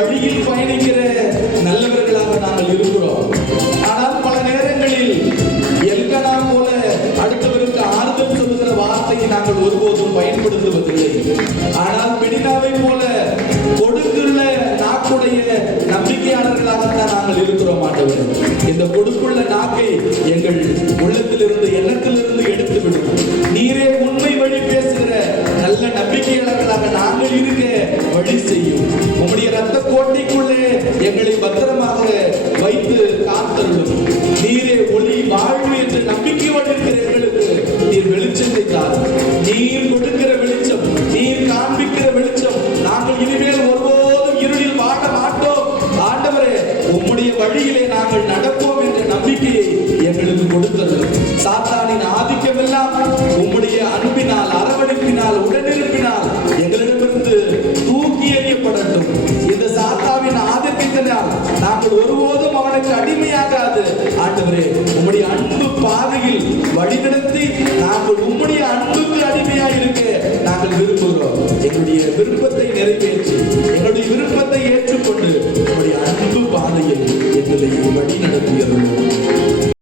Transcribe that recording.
வழியில் பயணிக்கிற நல்லவர்களாக நாங்கள் இருக்கிறோம். ஆனால் பல நேரங்களில் எல்கனா போல அடுத்தவருக்கு ஆறுதல் சொல்லுகிற வார்த்தையை நாங்கள் ஒருபோதும் பயன்படுத்துவதில்லை. ஆனால் பெனினாவை போல கொடுக்குள்ள நாக்குடைய நம்பிக்கையாளர்களாகத்தான் நாங்கள் இருக்கிறோம். ஆண்டவர், இந்த கொடுக்குள்ள நாக்கை எங்கள் உள்ளத்திலிருந்து எண்ணத்திலிருந்து எடுத்துவிடும். நீரே உண்மை வழி பேசுகிற நல்ல நம்பிக்கையாளர்களாக நாங்கள் இருக்க வழி செய்யும். உம்முடைய ரத்த கோட்டைக்குள்ளே எங்களை பத்திரமாக வைத்து காத்தருளும். நீரே ஒளி வாழ்வு என்று நம்பிக்கையோடு இருக்கிற எங்களுக்கு நீர் வெளிச்சத்தை தாரும். நீர் கொடுக்கிற வெளிச்சம், நீர் காண்பிக்கிற வெளிச்சம். நாங்கள் இனிமேல் ஒருபோதும் இருளில் வாழ மாட்டோம். ஆண்டவரே, உம்முடைய வழியிலே நாங்கள் நடப்போம் என்ற நம்பிக்கையை எங்களுக்கு கொடுத்தது. சாத்தானின் ஆதிக்கம் எல்லாம் உம்முடைய அன்பினால், அரவணைப்பினால், உடனிருப்பினால் எங்களிடமிருந்து தூக்கி எறியப்படட்டும். இந்த சாத்தாவின் ஆதிக்கத்தினால் நாங்கள் ஒருபோதும் அவனுக்கு அடிமையாகாது. ஆண்டவரே, உம்முடைய அன்பு பாதையில் வழிநடத்தி நாங்கள் உம்முடைய அன்புக்கு அடிமையாக இருக்க நாங்கள் விரும்புகிறோம். எங்களுடைய விருப்பத்தை நிறைவேற்றி, எங்களுடைய விருப்பத்தை ஏற்றுக்கொண்டு உம்முடைய அன்பு பாதையில் எங்களை வழி நடத்துகிறோம்.